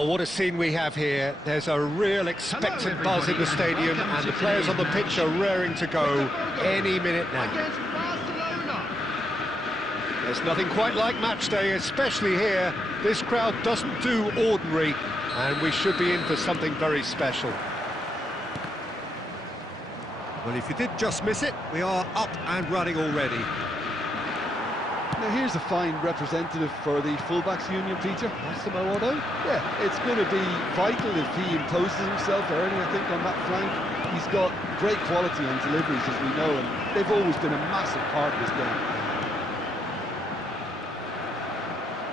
Well, what a scene we have here. There's a real expectant buzz in the stadium, and the players on the pitch are raring to go any minute now. There's nothing quite like match day, especially here. This crowd doesn't do ordinary, and we should be in for something very special. Well, if you did just miss it, we are up and running already. Now here's a fine representative for the fullbacks union, Peter. Massimo Otto? Yeah, it's going to be vital if he imposes himself early, I think, on that flank. He's got great quality on deliveries, as we know, and they've always been a massive part of his game.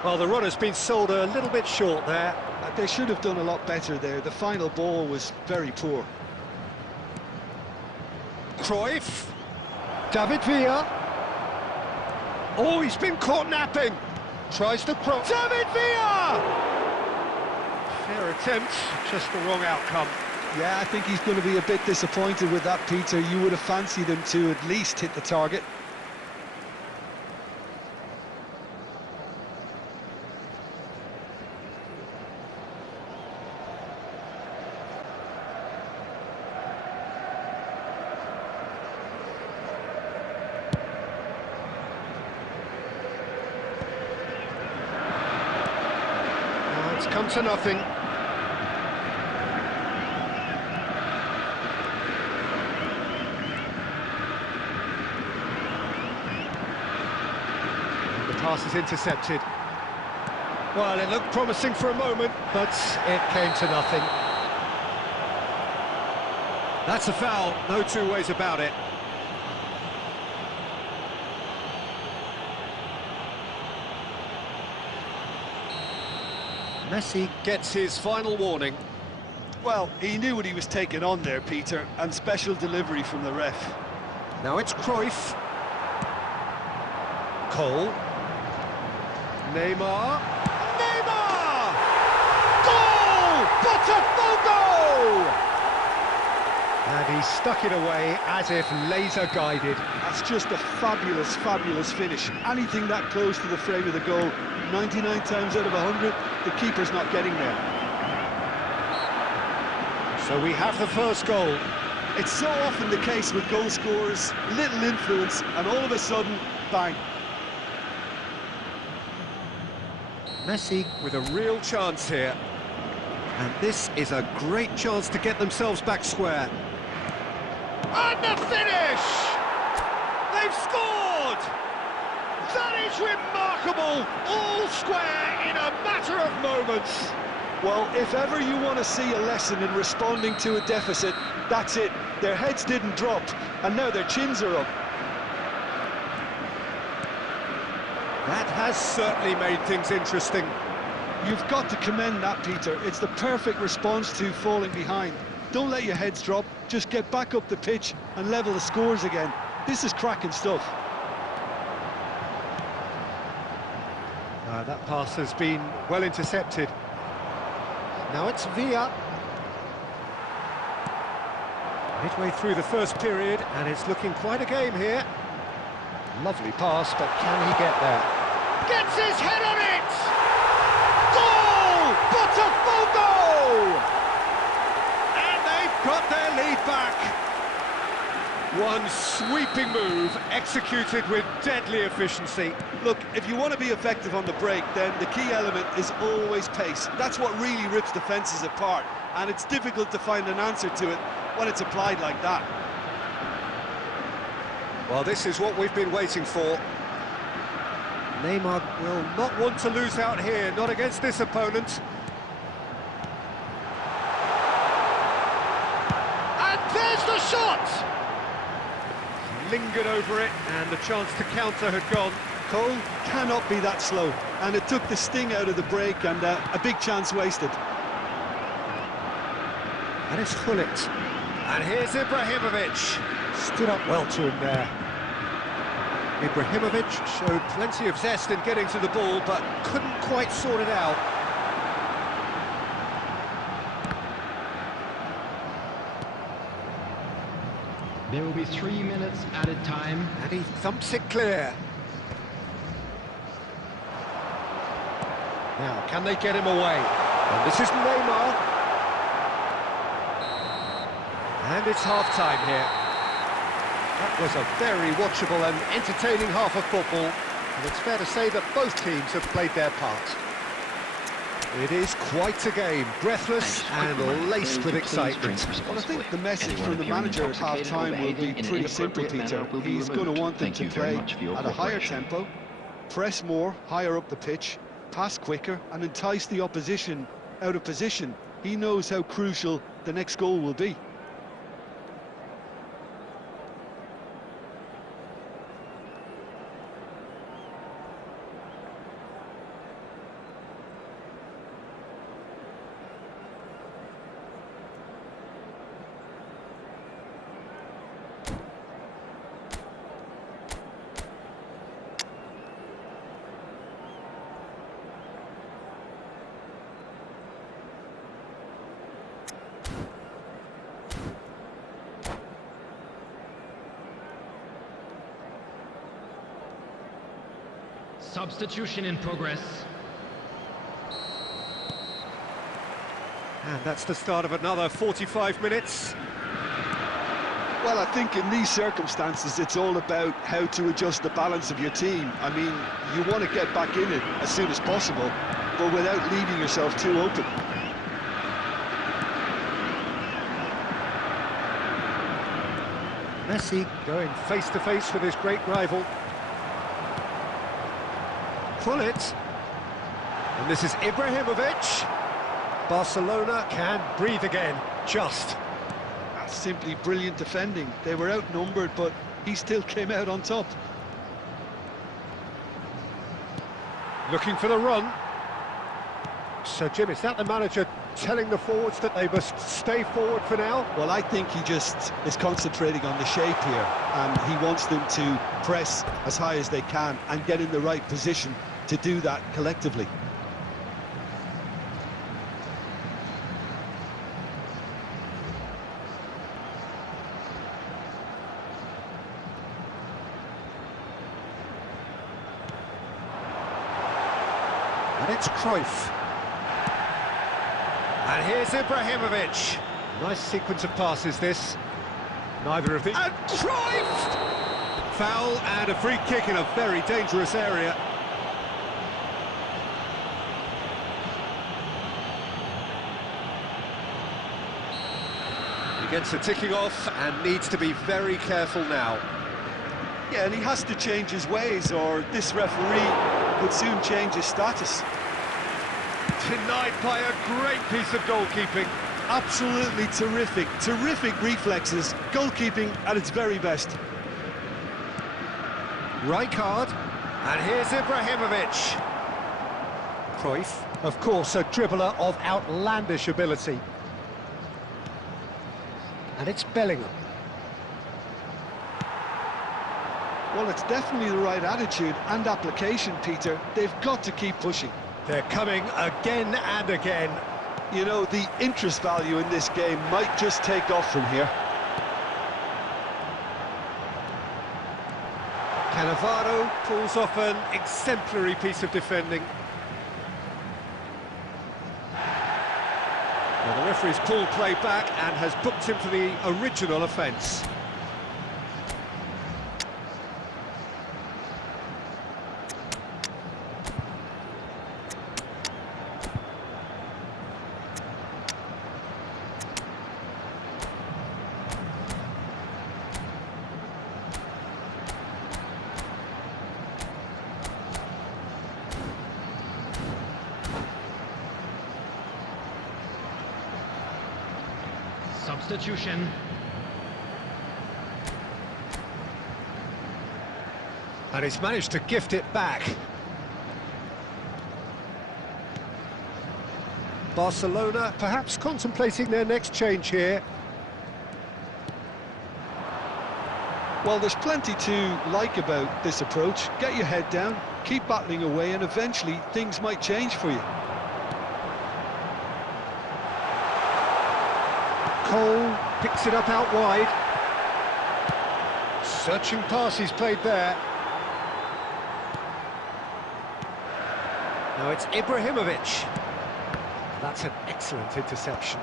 Well, the run has been sold a little bit short there. They should have done a lot better there. The final ball was very poor. Cruyff. David Villa. Oh, he's been caught napping. Tries to cross. David Villa! Fair attempt, just the wrong outcome. Yeah, I think he's going to be a bit disappointed with that, Peter. You would have fancied him to at least hit the target. It's come to nothing. And the pass is intercepted. Well, it looked promising for a moment, but it came to nothing. That's a foul, no two ways about it. Messi gets his final warning. Well, he knew what he was taking on there, Peter, and special delivery from the ref. Now it's Cruyff. Cole. Neymar. Neymar! Goal! Botafogo! And he stuck it away as if laser-guided. That's just a fabulous, fabulous finish. Anything that close to the frame of the goal, 99 times out of 100, the keeper's not getting there. So we have the first goal. It's so often the case with goal scorers, little influence, and all of a sudden, bang. Messi with a real chance here. And this is a great chance to get themselves back square. And the finish! They've scored! That is remarkable! All square in a matter of moments. Well, if ever you want to see a lesson in responding to a deficit, that's it. Their heads didn't drop, and now their chins are up. That has certainly made things interesting. You've got to commend that, Peter. It's the perfect response to falling behind. Don't let your heads drop, just get back up the pitch and level the scores again. This is cracking stuff. That pass has been well intercepted. Now it's Villa. Midway through the first period, and it's looking quite a game here. Lovely pass, but can he get there? Gets his head on it! Goal! Botafogo! And they've got their lead back. One sweeping move, executed with deadly efficiency. Look, if you want to be effective on the break, then the key element is always pace. That's what really rips defences apart, and it's difficult to find an answer to it when it's applied like that. Well, this is what we've been waiting for. Neymar will not want to lose out here, not against this opponent. And there's the shot! He lingered over it, and the chance to counter had gone. Cole cannot be that slow, and it took the sting out of the break, and a big chance wasted. And it's Gullit. And here's Ibrahimovic. Stood up well to him there. Ibrahimovic showed plenty of zest in getting to the ball, but couldn't quite sort it out. There will be 3 minutes added time. And he thumps it clear. Now, can they get him away? And this is Neymar. And it's half-time here. That was a very watchable and entertaining half of football. And it's fair to say that both teams have played their part. It is quite a game, breathless and laced with excitement. Well, I think the message from the manager at half-time will be pretty simple, Peter. He's going to want them to play at a higher tempo, press more, higher up the pitch, pass quicker, and entice the opposition out of position. He knows how crucial the next goal will be. Substitution in progress. And that's the start of another 45 minutes. Well, I think in these circumstances, it's all about how to adjust the balance of your team. I mean, you want to get back in it as soon as possible, but without leaving yourself too open. Messi going face-to-face with his great rival. Pull it. And this is Ibrahimovic. Barcelona can breathe again, just. That's simply brilliant defending. They were outnumbered, but he still came out on top. Looking for the run. So, Jim, is that the manager telling the forwards that they must stay forward for now? Well, I think he just is concentrating on the shape here, and he wants them to press as high as they can and get in the right position to do that collectively. And it's Cruyff. And here's Ibrahimovic. Nice sequence of passes, this. Neither of the... And Cruyff! Foul and a free kick in a very dangerous area. He gets the ticking off and needs to be very careful now. Yeah, and he has to change his ways, or this referee would soon change his status. Denied by a great piece of goalkeeping. Absolutely terrific, terrific reflexes. Goalkeeping at its very best. Rijkaard, and here's Ibrahimovic. Cruyff, of course, a dribbler of outlandish ability. And it's Bellingham. Well, it's definitely the right attitude and application, Peter. They've got to keep pushing. They're coming again and again. You know, the interest value in this game might just take off from here. Cannavaro pulls off an exemplary piece of defending. Well, the referee's pulled play back and has booked him for the original offence. Substitution. And he's managed to gift it back. Barcelona perhaps contemplating their next change here. Well, there's plenty to like about this approach. Get your head down, keep battling away, and eventually things might change for you. Cole picks it up out wide. Searching pass he's played there. Now it's Ibrahimovic. That's an excellent interception.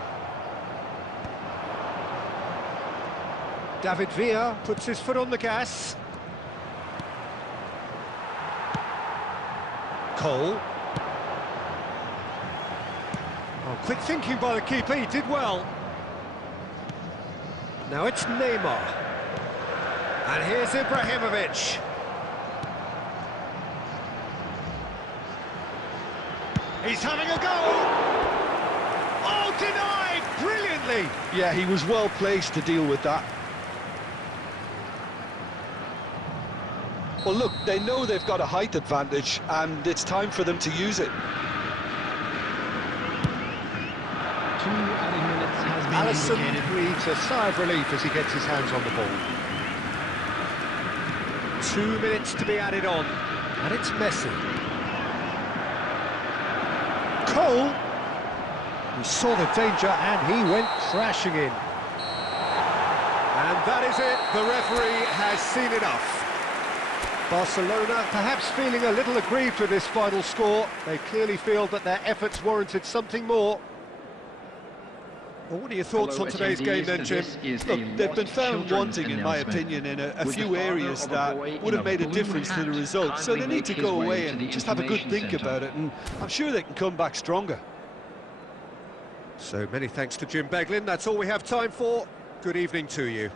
David Villa puts his foot on the gas. Cole. Oh, quick thinking by the keeper, he did well. Now it's Neymar. And here's Ibrahimovic. He's having a go! Oh, denied! Brilliantly! Yeah, he was well placed to deal with that. Well, look, they know they've got a height advantage, and it's time for them to use it. 2 added minutes has been Alisson indicated. breathes a sigh of relief as he gets his hands on the ball. 2 minutes to be added on, and it's Messi. Cole, he saw the danger and he went crashing in. And that is it, the referee has seen enough. Barcelona perhaps feeling a little aggrieved with this final score. They clearly feel that their efforts warranted something more. Well, what are your thoughts on today's game then, Jim? Look, they've been found wanting, in my opinion, in a few areas that would have made a difference to the result. So they need to go away and just have a good think about it, and I'm sure they can come back stronger. So many thanks to Jim Beglin. That's all we have time for. Good evening to you.